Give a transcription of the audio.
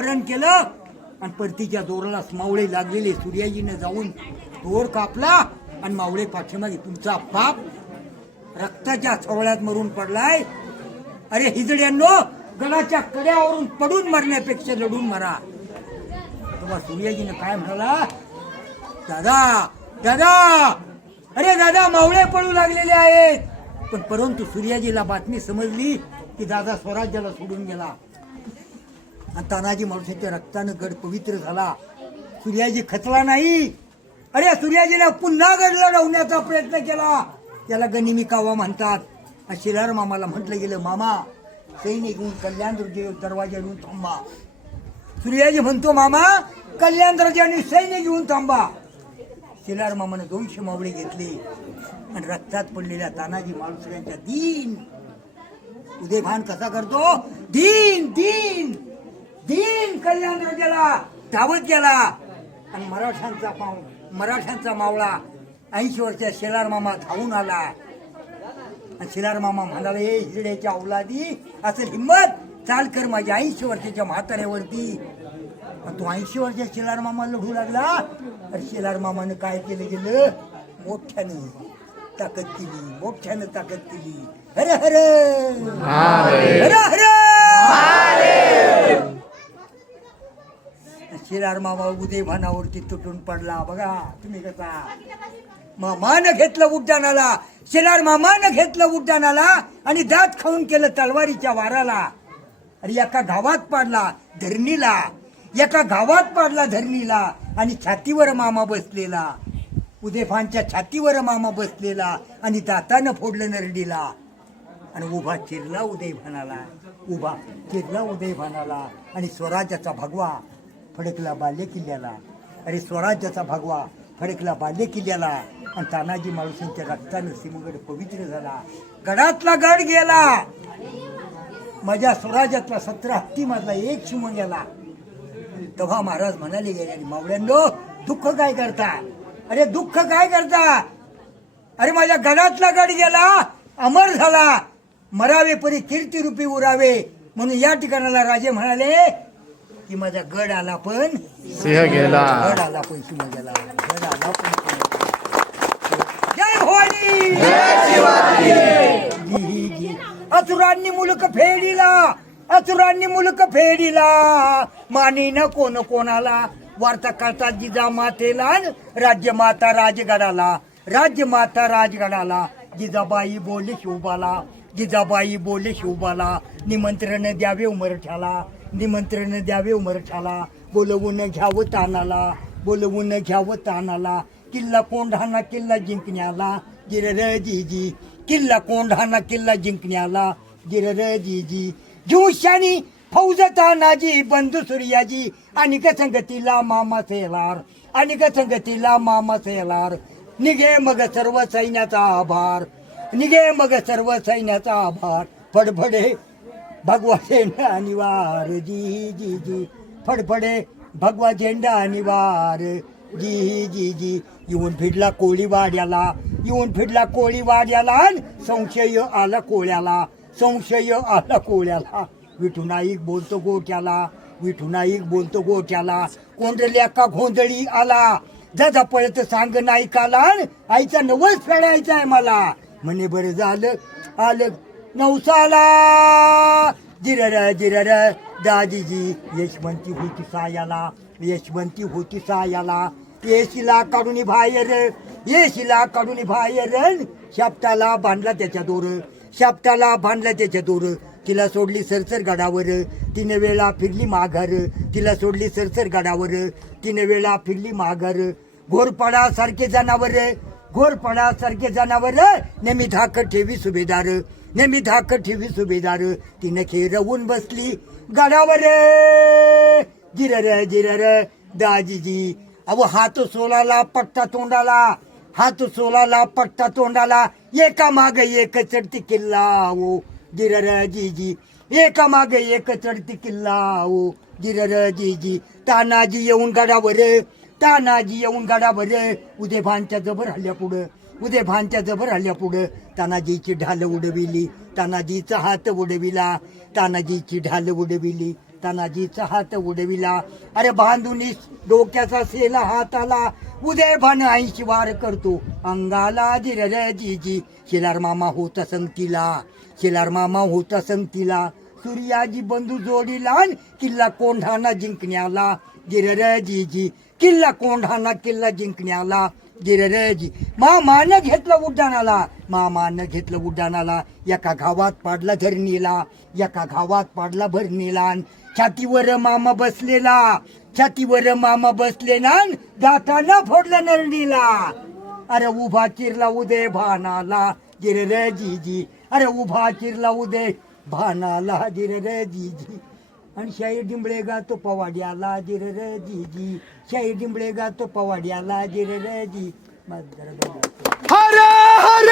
हरण केलं. आणि परतीच्या दोराला मावळे लागलेले सूर्याजीनं जाऊन दोर कापला आणि मावळे पाठीमागे तुमचा बाप रक्ताच्या सवळ्यात मरून पडलाय. अरे हिजड्यांनो गडाच्या कड्यावरून पडून मरण्यापेक्षा लढून मरा. तेव्हा सूर्याजीनं काय म्हणाला? दादा दादा अरे दादा मावळे पडू लागलेले आहेत. पण परंतु सूर्याजीला बातमी समजली की दादा स्वराज्याला सोडून गेला. आणि तानाजी माणसाच्या रक्तानं गड पवित्र झाला. सूर्याजी खचला नाही. अरे सूर्याजीने पुन्हा गड लढवण्याचा प्रयत्न केला. त्याला गनिमी कावा म्हणतात शिलार मामाला म्हटलं गेलं मामा सैनिक येऊन कल्याण दरवाजा येऊन थांबा. सूर्याजी म्हणतो मामा कल्याण दर्जाने सैन्य घेऊन थांबा. शिलार मामानं दोनशे मावळे घेतले. आणि रक्तात पडलेल्या तानाजी मालुसऱ्यांच्या दीन. उदयभान कसा करतो? दीन दीन. दीन कल्याण गेला धावत गेला. आणि मराठ्यांचा पाव मराठ्यांचा मावळा ऐंशी वर्षा शेलार मामा धावून आला. आणि शिलार मामा म्हणाला हे हिरड्याच्या औलादी असं हिंमत? चाल कर माझ्या ऐंशी वर्षाच्या म्हाताऱ्यावरती. तू तो ऐंशी वर्षा शेलार मामा लढू लागला. अरे शिलार मामानं काय केलं गेलं? मोठ्यानं ताकद केली मोठ्यानं ताकद केली. हर हर हरे! हरे! शिलार मामा उदय भानावरती तुटून पडला. बघा तुम्ही कसा? मामानं घेतलं उड्डाणाला. शेलार मामानं घेतलं उड्डाणाला आणि दात खाऊन केलं तलवारीच्या वाराला. अरे एका गावात पाडला धरणीला. एका गावात पाडला धरणीला आणि छातीवर मामा बसलेला. उदेफानच्या छातीवर मामा बसलेला आणि दातानं फोडलं नरडीला. आणि उभा चिरला उदय भानाला उभा चिरला उदय भानाला आणि स्वराज्याचा भगवा फडकला बाल्य किल्ल्याला. अरे स्वराज्याचा भगवा फडकला बाल्य किल्ल्याला. आणि तानाजी माळुसींच्या रक्तानं सिंहगड पवित्र झाला. गडातला गड गेला. माझ्या स्वराज्यातला सतरा हत्ती मधला एक शिव गेला. तेव्हा महाराज म्हणाले गेले आणि मावळ्यांनो दुःख काय करता? अरे दुःख काय करता? अरे माझ्या गडातला गड गेला अमर झाला. मरावे परी कीर्ती रूपी उरावे. म्हणून या ठिकाणाला राजे म्हणाले की माझा गड आला पण सिंह गेला. गड आला पण शिव गेला. गड आला पण सिंह. जय असुरांनी मुलक फेडीला. असुरांनी मुलक फेडीला. मानी न कोण कोणाला. वार्ता करता जिजा मातेला राज्य माता राजगडाला. राज्य माता राजगडाला. जिजाबाई बोलले शिवबाला जिजाबाई बोलले शिवबाला निमंत्रण द्यावे उमरठ्याला. निमंत्रण द्यावे उमरठाला बोलवून घ्यावं तानाला. बोलवून घ्यावं तानाला. किल्ला कोंढाणा किल्ला जिंकण्याला. गिरर जीजी. किल्ला कोंढाना किल्ला जिंकण्याला. गिरर जीजी. जोशानी फौज तानाजी बंधू सूर्याजी. आणि संगतीला मामा सेलार. आणि संगतीला मामा सेलार. निघे मग सर्व सैन्याचा आभार. निघे मग सर्व सैन्याचा आभार. फडफडे भगवा झेंडा अनिवार जी जी जी. फडफडे भगवा झेंडा अनिवार जी जी जी. येऊन फिडला कोळी वाड्याला येऊन फिरला कोळी वाड्याला संशय आला कोळ्याला संशय आला कोळ्याला. विठुनाईक बोलतो गोट्याला विठुनाईक बोलतो गोट्याला. कोंडल्या का गोंधळी आला? जसा पळत सांग नाईकाला आईचा नवस फेडायचा आहे मला. म्हणे बरं झालं. आलं. नवसाला जिरर जिरर दाजीजी यशवंती होती सायाला यशवंती होती सायाला. येशीला काढून बाहेर येशीला काढून बाहेर. शाप्ताला बांधला त्याच्या दोर शाप्ताला बांधला त्याच्या दोर. तिला सोडली सरसर गडावर. तिने वेळा फिरली माघर. तिला सोडली सरसर गडावर. तिने वेळा फिरली माघर. घोरपडा सारखे जनावर. घोरपडा सारखे जनावर. नेहमी धाक ठेवी सुभेदार. नेहमी धाक ठेवी सुभेदार. तिने खेरवून बसली. गडावर जिरर जिरर दाजीजी. अहो हात सोलाला पट्टा तोंडाला. हात सोलाला पट्टा तोंडाला. एका माग एक चढती किल्ला ओ जिरर जीजी. एका माग एक चढती किल्ला ओ जिरर जीजी. तानाजी येऊन गडावर. तानाजी येऊन गडावर. उदयभानच्या जबर हल्ल्या पुढं. उदयभानच्या जबर हल्ल्या पुढं. तानाजीची ढाल उडविली. तानाजीचा हात उडविला. तानाजीची ढाल उडविली. तानाजीचा हात उडविला. अरे बांधूनी डोक्याचा सेला हाताला. उदय भान ऐंशी वार करतो. अंगाला जिरर जीजी. शेलार मामा होता संगतीला शेलार मामा होता संगतीला सूर्याजी बंधू जोडीला किल्ला कोंढाना जिंकण्याला. जिरर जीजी. किल्ला कोंढाना किल्ला जिंकण्याला. गिररजी मामानं घेतलं उड्डाणाला. मामानं घेतलं उड्डाणाला. एका गावात पाडला धरणीला. एका गावात पाडला भरणीला. अन छातीवर मामा बसलेला. छातीवर मामा बसलेला अन दातानं फोडला नरणीला. अरे उभा चिरला उदय भानाला गिरर जीजी अरे उभा चिरला उदय भानाला गिरर जीजी आणि शाहीर डिंबळे गातो पवाड्याला जिरर जीजी शाहीर डिंबळे गातो पवाड्याला जिरर जी. हर हर!